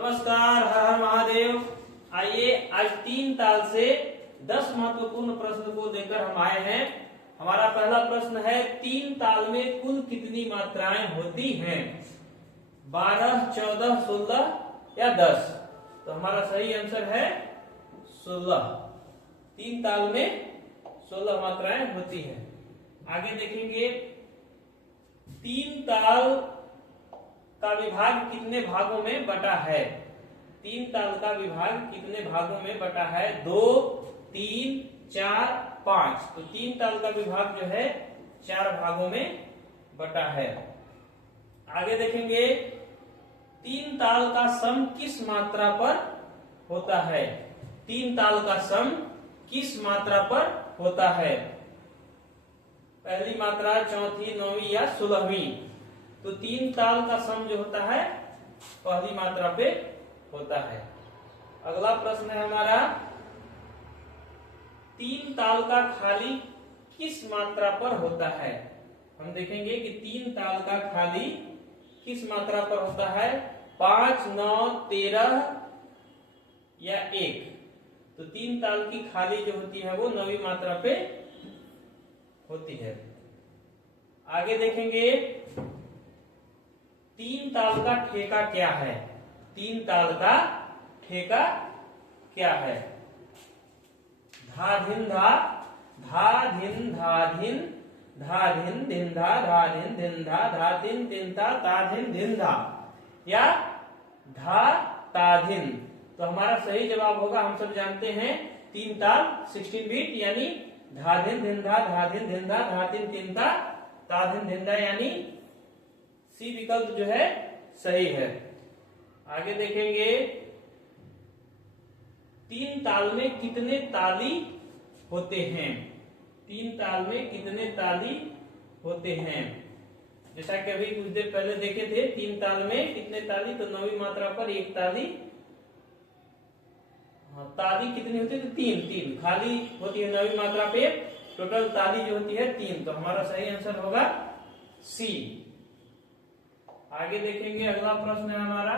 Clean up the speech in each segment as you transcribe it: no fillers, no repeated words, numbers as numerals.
नमस्कार, हर हर महादेव। आइए आज 3 ताल से 10 महत्वपूर्ण प्रश्न को लेकर हम आए हैं। हमारा पहला प्रश्न है, 3 ताल में कुल कितनी मात्राएं होती हैं? 12, 14, 16 या 10? तो हमारा सही आंसर है 16। 3 ताल में 16 मात्राएं होती हैं। आगे देखेंगे, 3 ताल का विभाग कितने भागों में बटा है? 3 ताल का विभाग कितने भागों में बटा है? 2, 3, 4, 5। तो 3 ताल का विभाग जो है 4 भागों में बटा है। आगे देखेंगे, 3 ताल का सम किस मात्रा पर होता है? 3 ताल का सम किस मात्रा पर होता है? पहली मात्रा, चौथी, 9वीं या 16वीं? तो 3 ताल का सम जो होता है पहली मात्रा पे होता है। अगला प्रश्न है हमारा, 3 ताल का खाली किस मात्रा पर होता है? हम देखेंगे कि 3 ताल का खाली किस मात्रा पर होता है? 5, 9, 13 या 1? तो 3 ताल की खाली जो होती है वो 9वीं मात्रा पे होती है। आगे देखेंगे, 3 ताल का ठेका क्या है? 3 ताल का ठेका क्या है? धा धिन धा, धा धिन धा धिन, धा धिन धिन धा, धा धिन धिन धा, धा धिन धिन धा, ता धिन धिन धा, या धा ता धिन? तो हमारा सही जवाब होगा, हम सब जानते हैं, 3 ताल 16 बीट यानी धा धिन धिन धा, धा धिन धिन धा, धा धिन धिन धा, ता धिन धिन धा, यानी सी विकल्प जो है सही है। आगे देखेंगे, 3 ताल में कितने ताली होते हैं? 3 ताल में कितने ताली होते हैं? जैसा कि अभी कुछ देर पहले देखे थे, 3 ताल में कितने ताली? तो 9वीं मात्रा पर 1 ताली। ताली कितनी होती है? तो 3 खाली होती है 9वीं मात्रा पे, टोटल ताली जो होती है 3। तो हमारा सही आंसर होगा सी। आगे देखेंगे, अगला प्रश्न है हमारा,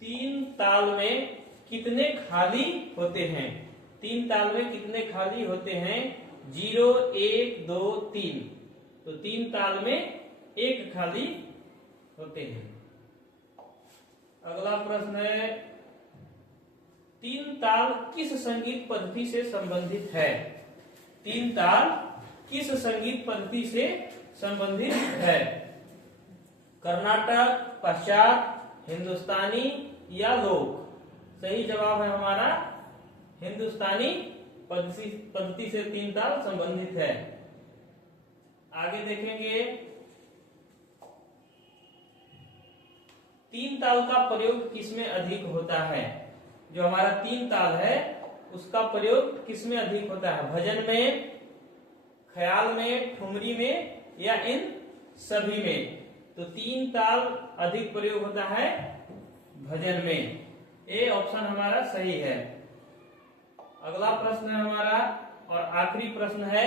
3 ताल में कितने खाली होते हैं? 3 ताल में कितने खाली होते हैं? 0, 1, 2, 3। तो 3 ताल में 1 खाली होते हैं। अगला प्रश्न है, 3 ताल किस संगीत पद्धति से संबंधित है? 3 ताल किस संगीत पद्धति से संबंधित है? कर्नाटक, पश्चात, हिंदुस्तानी या लोक? सही जवाब है हमारा हिंदुस्तानी पद्धति से 3 ताल संबंधित है। आगे देखेंगे, 3 ताल का प्रयोग किसमें अधिक होता है? जो हमारा 3 ताल है उसका प्रयोग किसमें अधिक होता है? भजन में, ख्याल में, ठुमरी में या इन सभी में? तो 3 ताल अधिक प्रयोग होता है भजन में। ए ऑप्शन हमारा सही है। अगला प्रश्न है हमारा और आखिरी प्रश्न है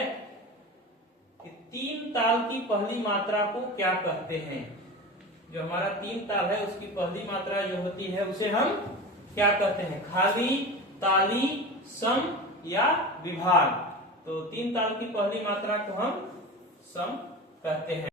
कि 3 ताल की पहली मात्रा को क्या कहते हैं? जो हमारा 3 ताल है उसकी पहली मात्रा जो होती है उसे हम क्या कहते हैं? खाली, ताली, सम या विभाग? तो 3 ताल की पहली मात्रा को हम सम कहते हैं।